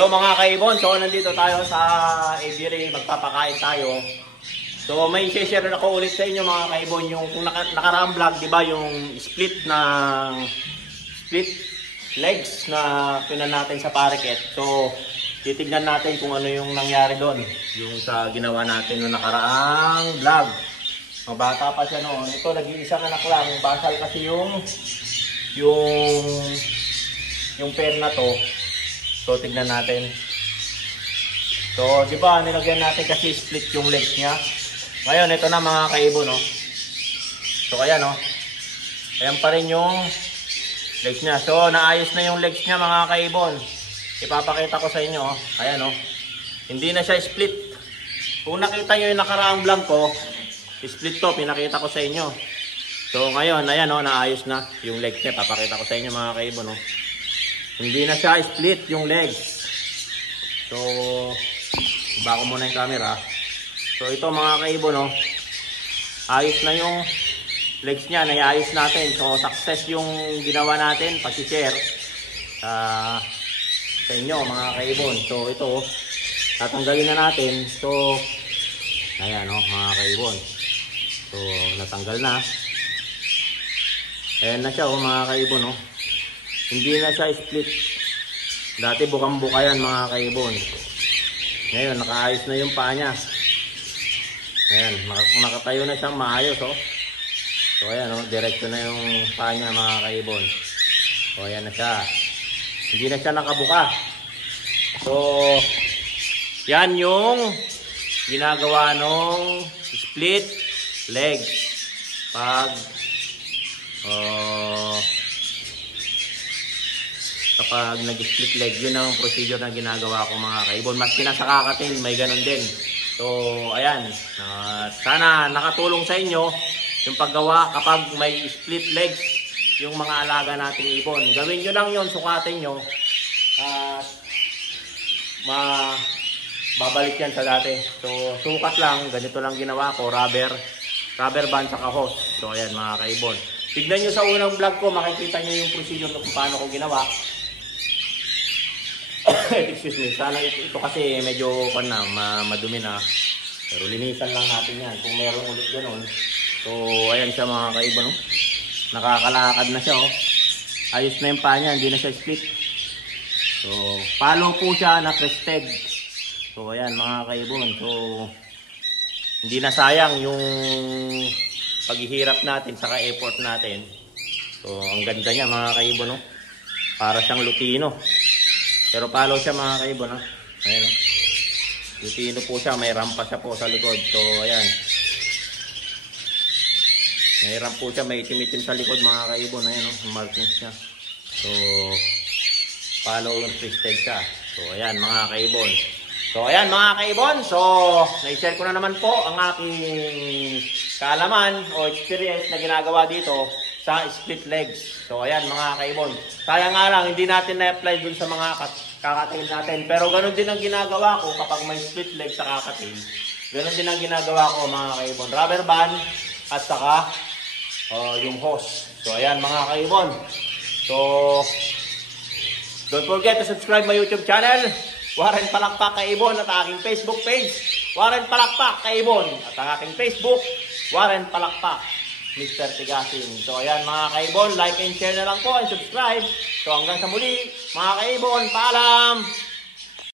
Hello mga kaibon, so nandito tayo sa Aviary, magpapakain tayo. So may share na ako ulit sa inyo mga kaibon, yung kung nakaraang vlog, di ba, yung split legs na pinan natin sa paraket. So titignan natin kung ano yung nangyari doon, yung sa ginawa natin noong nakaraang vlog. Bata pa siya noon. Ito nag-iisang anak lang, basal kasi yung pair na to. So tignan natin. So di ba nilagyan natin kasi split yung legs niya. Ngayon ito na mga kaibon, no. So ayan, no. Ayan pa rin yung legs niya. So naayos na yung legs niya mga kaibon. Ipapakita ko sa inyo, oh. Ayan, no. Hindi na siya split. Kung nakita niyo yung nakaraang vlog ko, split to, pinakita ko sa inyo. So ngayon, ayan, no, naayos na yung legs niya. Papakita ko sa inyo mga kaibon, no. Hindi na siya split yung legs. So, iba ko muna yung camera. So, ito mga kaibon, no? Ayos na yung legs niya. Naiayos natin. So, success yung ginawa natin. Pag-share sa inyo mga kaibon. So, ito, tatanggalin na natin. So, ayan, no, mga kaibon. So, natanggal na. Ayan na siya, oh, mga kaibon, no? Hindi na siya split. Dati bukang-buka yan mga kaibon. Ngayon nakaayos na yung paa niya. Ayan, nakatayo na siyang maayos, oh. So ayan, oh, diretso na yung paa niya mga kaibon. So ayan na siya. Hindi na siya nakabuka. So yan yung ginagawa nung split leg. Kapag nag-split leg, yun ang procedure na ginagawa ko mga kaibon. Maski na sa kakatin, may ganun din. So, ayan. Sana nakatulong sa inyo yung paggawa kapag may split legs yung mga alaga nating ibon. Gawin nyo lang yun, sukatin nyo. Babalik yan sa dati. So, sukat lang. Ganito lang ginawa ko. Rubber band sa hose. So, ayan mga kaibon. Tignan nyo sa unang vlog ko, makikita nyo yung procedure kung paano ko ginawa. Excuse me, sana ito kasi medyo madumi na. Pero linisan lang natin yan kung meron ulit ganun. So ayan siya mga kaibon, no? Nakakalakad na siya, oh. Ayos na yung paa niya, hindi na siya split. So palo po siya na crested. So ayan mga kaibon. So hindi na sayang yung paghihirap natin saka effort natin. So ang ganda niya mga kaibon, no? Para siyang lutino. Pero palo siya mga kaibon, ha. Ayan, no? Lutino po siya, may rampa siya po sa likod. So ayan. May ramp po siya, may itim-itim sa likod mga kaibon. Ayan, no? Markings niya. So palo yung twisted siya. So ayan mga kaibon. So ayan mga kaibon. So na-share ko na naman po ang aking kaalaman o experience na ginagawa dito sa split legs. So ayan mga kaibon. Sayang nga lang hindi natin na-apply dun sa mga kakatil natin. Pero ganun din ang ginagawa ko kapag may split legs sa kakatil. Ganun din ang ginagawa ko mga kaibon. Rubber band at saka yung hose. So ayan mga kaibon. So don't forget to subscribe my YouTube channel, Warren Palakpak Kaibon, at aking Facebook page, Warren Palakpak Kaibon, at ang aking Facebook, Warren Palakpak Mr. Tigasin. So ayan mga kaibon, like and share na lang po and subscribe. So hanggang sa muli mga kaibon, paalam!